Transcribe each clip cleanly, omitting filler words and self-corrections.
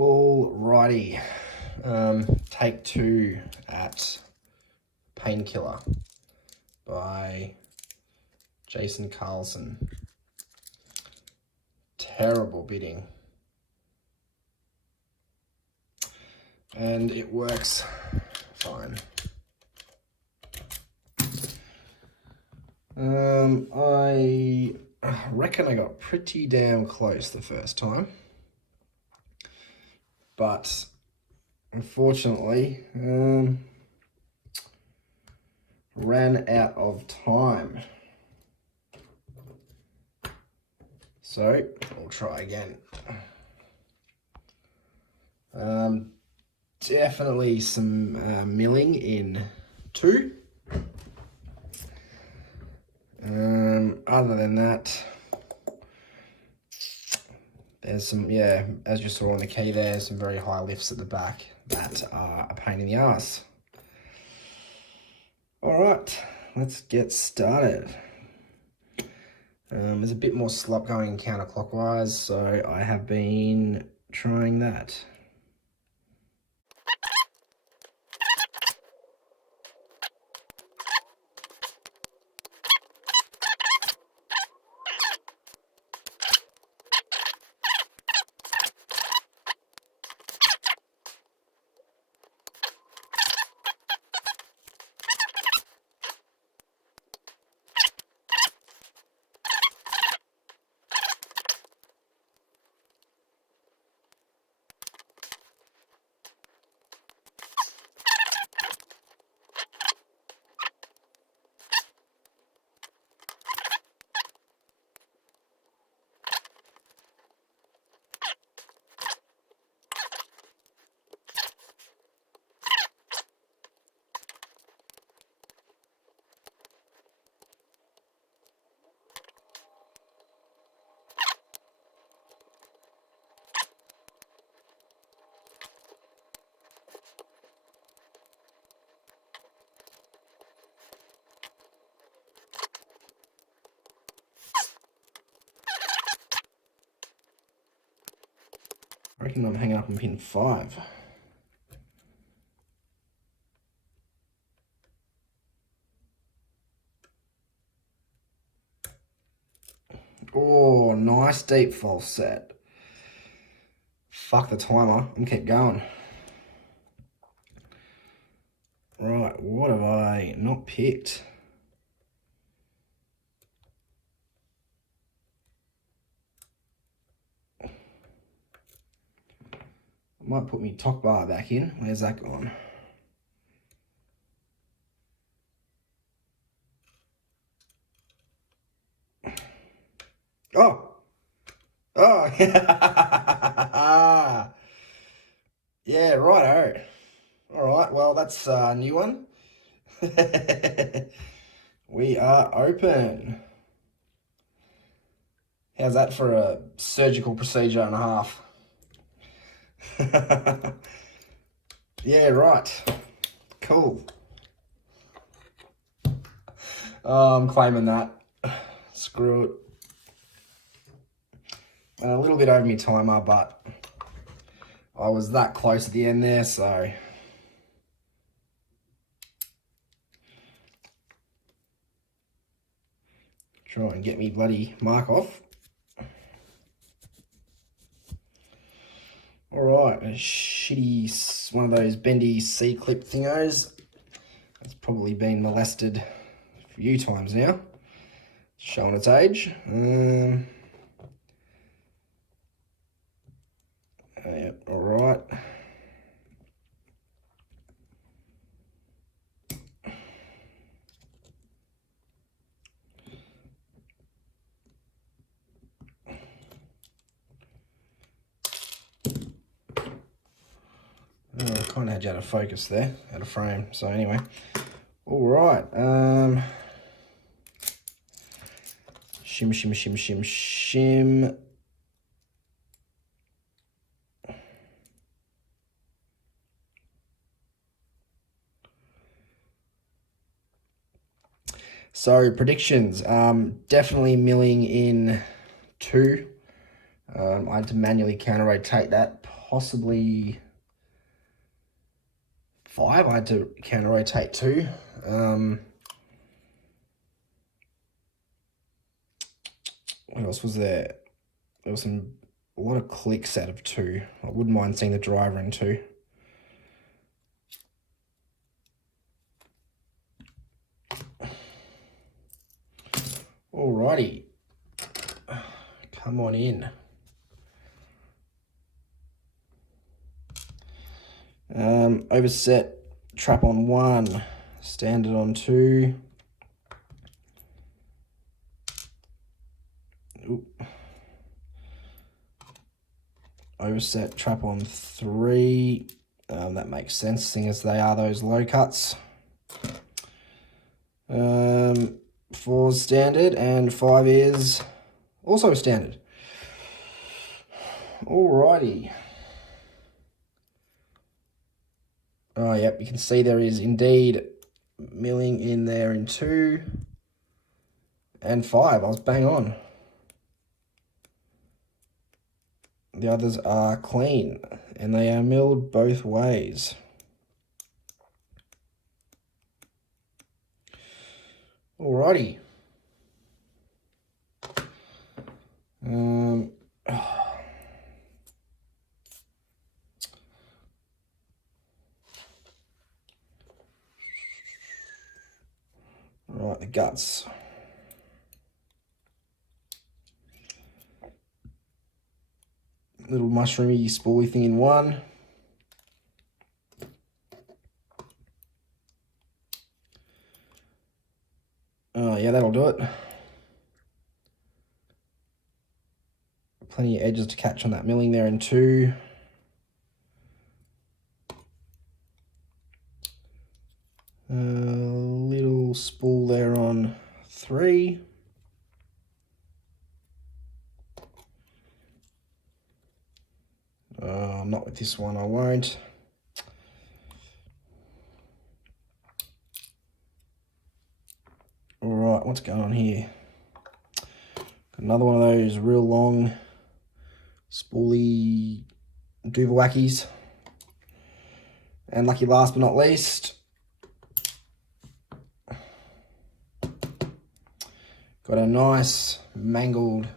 Alrighty, take 2 at Painkiller by Carlson. Terrible bidding. And it works fine. I reckon I got pretty damn close the first time, but unfortunately ran out of time. So we'll try again. Definitely some milling in 2. Other than that, there's some, as you saw on the key there, some very high lifts at the back that are a pain in the ass. All right, let's get started. There's a bit more slop going counterclockwise, so I have been trying that. I reckon I'm hanging up on pin 5. Oh, nice deep false set. Fuck the timer, I'm keep going. Right, what have I not picked? Might put me top bar back in. Where's that gone? Oh! Oh! Yeah, righto. Alright, well, that's a new one. We are open. How's that for a surgical procedure and a half? Yeah, right. Cool. I'm claiming that. Screw it. A little bit over my timer, but I was that close at the end there, so try and get me bloody mark off. Alright, a shitty, one of those bendy C-clip thingos. It's probably been molested a few times now. Showing its age. Yep, alright. I kind of had you out of focus there, out of frame. So anyway, all right. Shim, shim, shim, shim, shim. So predictions, definitely milling in 2. I had to manually counter rotate that. possibly 5. I had to counter rotate 2. What else was there? There was a lot of clicks out of 2. I wouldn't mind seeing the driver in 2. Alrighty. Come on in. Overset, trap on 1, standard on 2. Oop. Overset, trap on 3. That makes sense, seeing as they are those low cuts. 4 is standard, and 5 is also standard. Alrighty. Oh, yep, you can see there is indeed milling in there in 2 and 5. I was bang on. The others are clean, and they are milled both ways. Alrighty. Right, the guts. Little mushroomy spoolie thing in 1. Oh yeah, that'll do it. Plenty of edges to catch on that milling there in 2. Little spool there on 3. Not with this one, I won't. All right, what's going on here? Got another one of those real long spoolie doovawackies. And lucky last but not least, got a nice mangled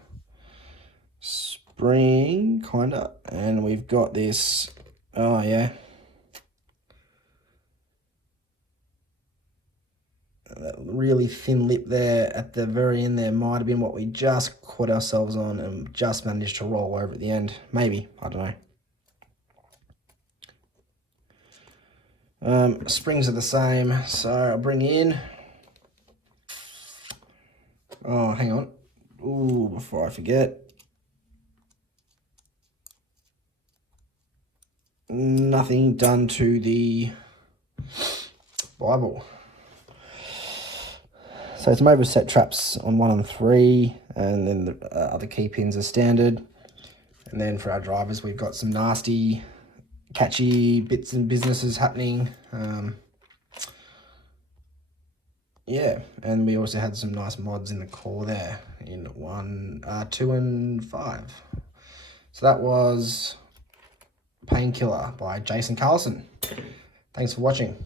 spring, kinda, and we've got this, oh yeah, that really thin lip there at the very end there might have been what we just caught ourselves on and just managed to roll over at the end. Maybe, I don't know. Springs are the same, so I'll bring in, oh, hang on, ooh, before I forget, nothing done to the Bible. So some overset traps on 1 and 3, and then the other key pins are standard. And then for our drivers, we've got some nasty, catchy bits and businesses happening. Yeah, and we also had some nice mods in the core there in 1, 2 and 5. So that was Painkiller by Jason Carlson. Thanks for watching.